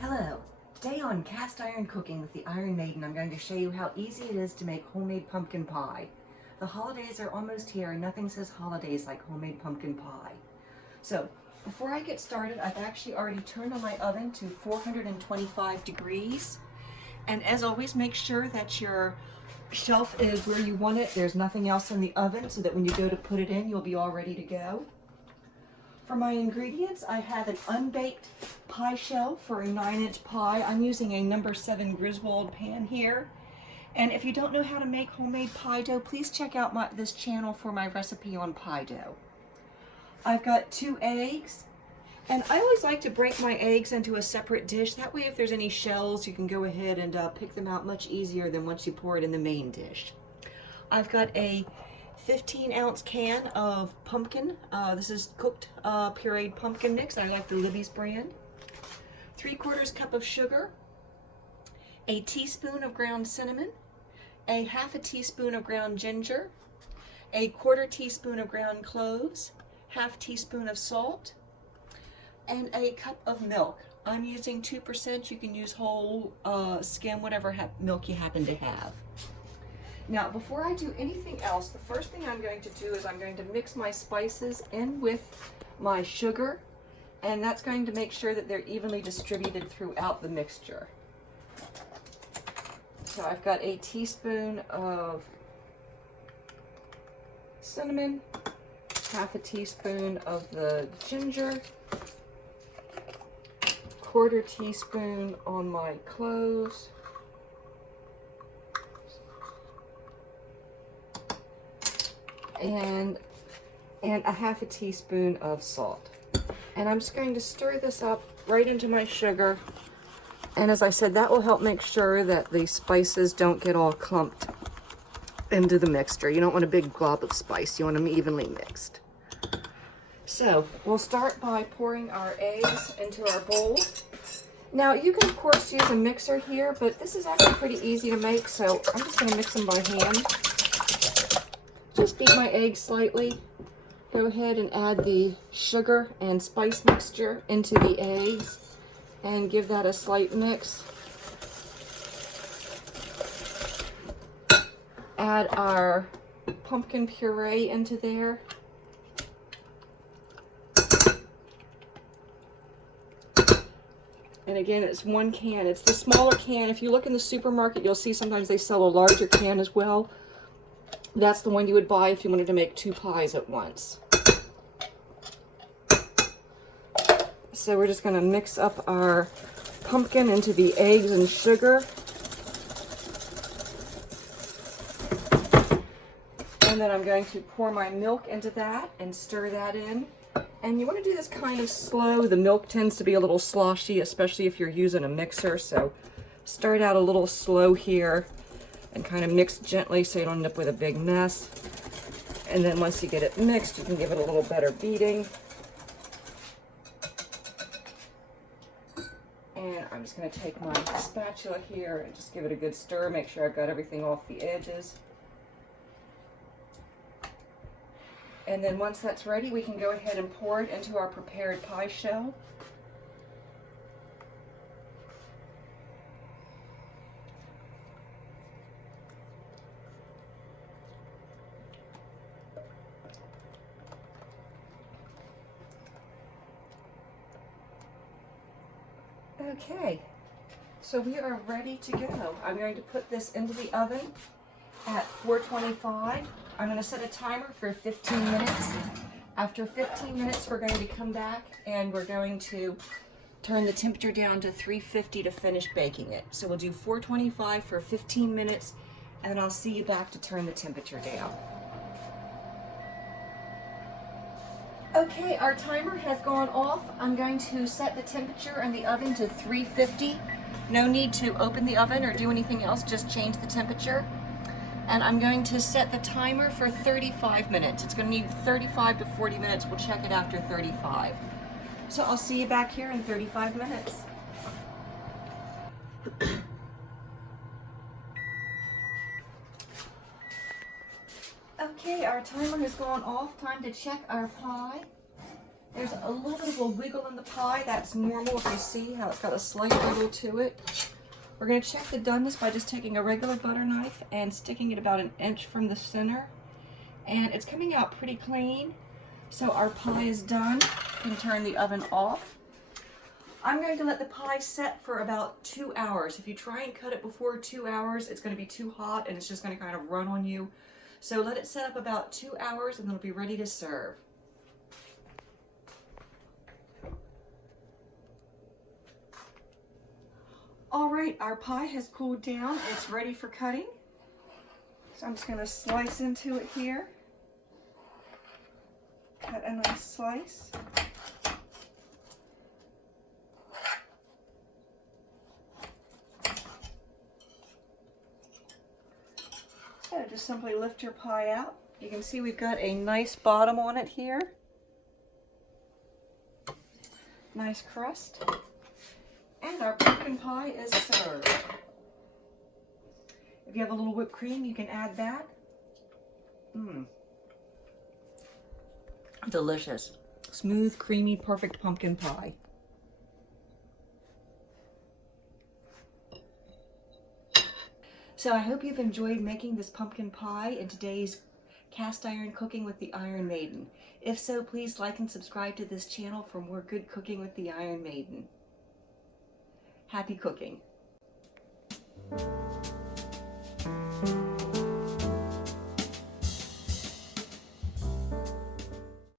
Hello. Today on Cast Iron Cooking with the Iron Maiden, I'm going to show you how easy it is to make homemade pumpkin pie. The holidays are almost here and nothing says holidays like homemade pumpkin pie. So, before I get started, I've actually already turned on my oven to 425 degrees. And as always, make sure that your shelf is where you want it. There's nothing else in the oven so that when you go to put it in, you'll be all ready to go. For my ingredients, I have an unbaked pie shell for a 9-inch pie. I'm using a number 7 Griswold pan here. And if you don't know how to make homemade pie dough, please check out this channel for my recipe on pie dough. I've got 2 eggs, and I always like to break my eggs into a separate dish. That way if there's any shells, you can go ahead and pick them out much easier than once you pour it in the main dish. I've got a 15-ounce can of pumpkin. This is cooked pureed pumpkin mix. I like the Libby's brand. 3/4 cup of sugar, a teaspoon of ground cinnamon, a 1/2 teaspoon of ground ginger, a 1/4 teaspoon of ground cloves, 1/2 teaspoon of salt, and a cup of milk. I'm using 2%. You can use whole, skim, whatever milk you happen to have. Now, before I do anything else, the first thing I'm going to do is I'm going to mix my spices in with my sugar, and that's going to make sure that they're evenly distributed throughout the mixture. So I've got a teaspoon of cinnamon, 1/2 teaspoon of the ginger, 1/4 teaspoon on my cloves, and a 1/2 teaspoon of salt. And I'm just going to stir this up right into my sugar. And as I said, that will help make sure that the spices don't get all clumped into the mixture. You don't want a big glob of spice. You want them evenly mixed. So we'll start by pouring our eggs into our bowl. Now you can of course use a mixer here, but this is actually pretty easy to make, so I'm just going to mix them by hand. Just beat my eggs slightly. Go ahead and add the sugar and spice mixture into the eggs and give that a slight mix. Add our pumpkin puree into there. And again, it's 1 can. It's the smaller can. If you look in the supermarket, you'll see sometimes they sell a larger can as well. That's the one you would buy if you wanted to make 2 pies at once. So we're just going to mix up our pumpkin into the eggs and sugar. And then I'm going to pour my milk into that and stir that in. And you want to do this kind of slow. The milk tends to be a little sloshy, especially if you're using a mixer. So start out a little slow here and kind of mix gently so you don't end up with a big mess. And then once you get it mixed, you can give it a little better beating. And I'm just going to take my spatula here and just give it a good stir, make sure I've got everything off the edges. And then once that's ready, we can go ahead and pour it into our prepared pie shell. Okay, so we are ready to go. I'm going to put this into the oven at 425. I'm going to set a timer for 15 minutes. After 15 minutes, we're going to come back and we're going to turn the temperature down to 350 to finish baking it. So we'll do 425 for 15 minutes, and then I'll see you back to turn the temperature down. Okay, our timer has gone off. I'm going to set the temperature in the oven to 350. No need to open the oven or do anything else, just change the temperature. And I'm going to set the timer for 35 minutes. It's going to need 35 to 40 minutes. We'll check it after 35. So I'll see you back here in 35 minutes. Okay, our timer has gone off. Time to check our pie. There's a little bit of a wiggle in the pie. That's normal if you see how it's got a slight wiggle to it. We're going to check the doneness by just taking a regular butter knife and sticking it about 1 inch from the center. And it's coming out pretty clean. So our pie is done. I'm going to turn the oven off. I'm going to let the pie set for about 2 hours. If you try and cut it before 2 hours, it's going to be too hot and it's just going to kind of run on you. So let it set up about 2 hours and it'll be ready to serve. All right, our pie has cooled down. It's ready for cutting. So I'm just going to slice into it here. Cut a nice slice. So just simply lift your pie out. You can see we've got a nice bottom on it here. Nice crust. And our pumpkin pie is served. If you have a little whipped cream, you can add that. Delicious. Smooth, creamy, perfect pumpkin pie. So I hope you've enjoyed making this pumpkin pie in today's cast iron cooking with the Iron Maiden. If so, please like and subscribe to this channel for more good cooking with the Iron Maiden. Happy cooking.